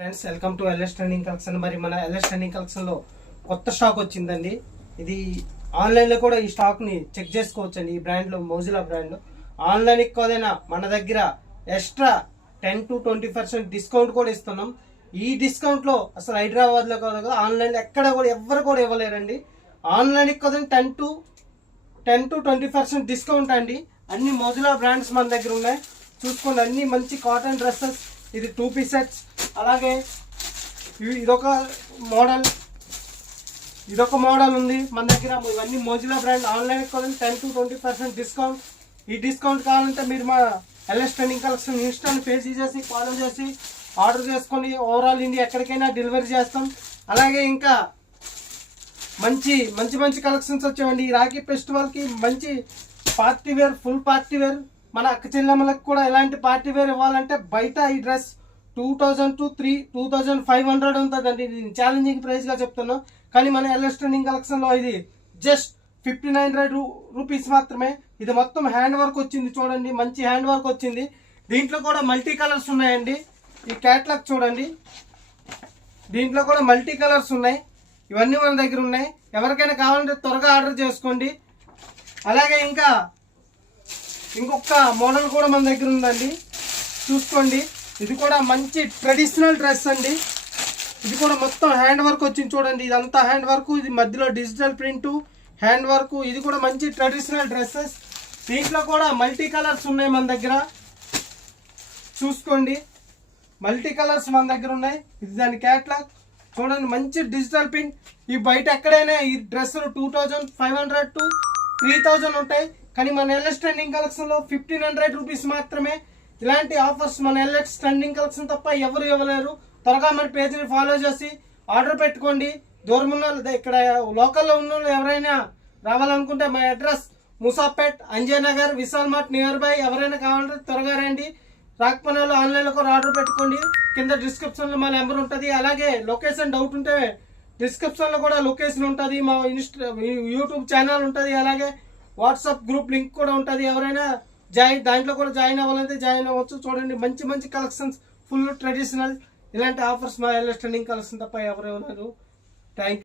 Friends welcome to LS trending collection. మరి మన LS trending collection లో కొత్త స్టాక్ వచ్చిందండి. ఇది ఆన్లైన్ లో కూడా ఈ స్టాక్ ని చెక్ చేసుకోవచ్చు అండి. ఈ బ్రాండ్ లో మోజిలా బ్రాండ్ ఆన్లైన్ ఎక్కువదైనా మన దగ్గర ఎక్స్ట్రా 10 to 20% డిస్కౌంట్ కూడా ఇస్తున్నాం. ఈ డిస్కౌంట్ లో అసలు హైదరాబాద్ లో కూడా ఆన్లైన్ లో ఎక్కడ కూడా ఎవ్వరు కూడా ఇవ్వలేరండి. ఆన్లైన్ ఎక్కువదని 10 to 20% డిస్కౌంట్ అండి. అన్ని మోజిలా బ్రాండ్స్ మన దగ్గర ఉన్నాయి. చూసుకోండి, అన్ని మంచి కాటన్ డ్రెస్సెస్. ఇది 2 పీస్ సెట్స్. అలాగే ఇదొక మోడల్ ఉంది మన దగ్గర. ఇవన్నీ మోజిలా బ్రాండ్ ఆన్లైన్ ఎక్కువ 10 to 20% డిస్కౌంట్. ఈ డిస్కౌంట్ కావాలంటే మీరు మా ఎల్ఎస్ ట్రెండింగ్ కలెక్షన్ ఇన్స్టాని పేజ్ చేసి ఫాలో చేసి ఆర్డర్ చేసుకొని ఓవరాల్ ఇండియా ఎక్కడికైనా డెలివరీ చేస్తాం. అలాగే ఇంకా మంచి మంచి మంచి కలెక్షన్స్ వచ్చాయండి. ఈ రాఖీ ఫెస్టివల్కి మంచి party wear, full party wear. మన అక్క చెల్లెమ్మలకు కూడా ఎలాంటి పార్టీ వేర్ ఇవ్వాలంటే బయట ఈ డ్రెస్ 2000 to 2500 ఉంటుందండి. నేను ఛాలెంజింగ్ ప్రైస్గా చెప్తున్నాను. కానీ మన ఎల్ఎస్ ట్రెండింగ్ కలెక్షన్లో ఇది జస్ట్ 1500 రూపీస్ మాత్రమే. ఇది మొత్తం హ్యాండ్ వర్క్ వచ్చింది, చూడండి మంచి హ్యాండ్ వర్క్ వచ్చింది. దీంట్లో కూడా మల్టీ కలర్స్ ఉన్నాయండి. ఈ క్యాట్లాగ్ చూడండి, దీంట్లో కూడా మల్టీ కలర్స్ ఉన్నాయి. ఇవన్నీ మన దగ్గర ఉన్నాయి. ఎవరికైనా కావాలంటే త్వరగా ఆర్డర్ చేసుకోండి. అలాగే ఇంకా ఇంకొక మోడల్ కూడా మన దగ్గర ఉందండి, చూసుకోండి. ఇది కూడా మంచి ట్రెడిషనల్ డ్రెస్ అండి. ఇది కూడా మొత్తం హ్యాండ్ వర్క్ వచ్చింది, చూడండి. ఇదంతా హ్యాండ్ వర్క్, ఇది మధ్యలో డిజిటల్ ప్రింట్ హ్యాండ్ వర్క్. ఇది కూడా మంచి ట్రెడిషనల్ డ్రెస్సెస్. దీంట్లో కూడా మల్టీ కలర్స్ ఉన్నాయి మన దగ్గర, చూసుకోండి. మల్టీ కలర్స్ మన దగ్గర ఉన్నాయి. ఇది దాని క్యాట్లాగ్ చూడండి, మంచి డిజిటల్ ప్రింట్. ఈ బయట ఎక్కడైనా ఈ డ్రెస్సులు 2500 to 3000 ఉంటాయి. కానీ మన ఎల్ఎస్ ట్రెండింగ్ కలెక్షన్ లో 1500 రూపీస్ మాత్రమే. ఇలాంటి ఆఫర్స్ మన ఎల్ఎస్ ట్రెండింగ్ కలెక్షన్ తప్ప ఎవరు ఇవ్వలేరు. త్వరగా మన పేజీని ఫాలో చేసి ఆర్డర్ పెట్టుకోండి. దూరం ఉన్న ఇక్కడ లోకల్లో ఉన్న ఎవరైనా రావాలనుకుంటే మా address Moosapet, Anjay Nagar, Vishal mart nearby. ఎవరైనా కావాలంటే త్వరగా రండి. రాకపోయినా ఆన్లైన్లో కూడా ఆర్డర్ పెట్టుకోండి. కింద డిస్క్రిప్షన్లో మా నెంబర్ ఉంటుంది. అలాగే లొకేషన్ డౌట్ ఉంటే డిస్క్రిప్షన్లో కూడా లొకేషన్ ఉంటుంది. మా యూట్యూబ్ ఛానల్ ఉంటుంది. అలాగే వాట్సాప్ గ్రూప్ లింక్ కూడా ఉంటుంది. ఎవరైనా దాంట్లో కూడా జాయిన్ అవ్వాలంటే జాయిన్ అవ్వచ్చు. చూడండి, మంచి మంచి కలెక్షన్స్, ఫుల్ ట్రెడిషనల్. ఇలాంటి ఆఫర్స్ మా ఎల్ఎస్ ట్రెండింగ్ కలెక్షన్ తప్ప ఎవరు ఇవ్వలేరు. Thank you.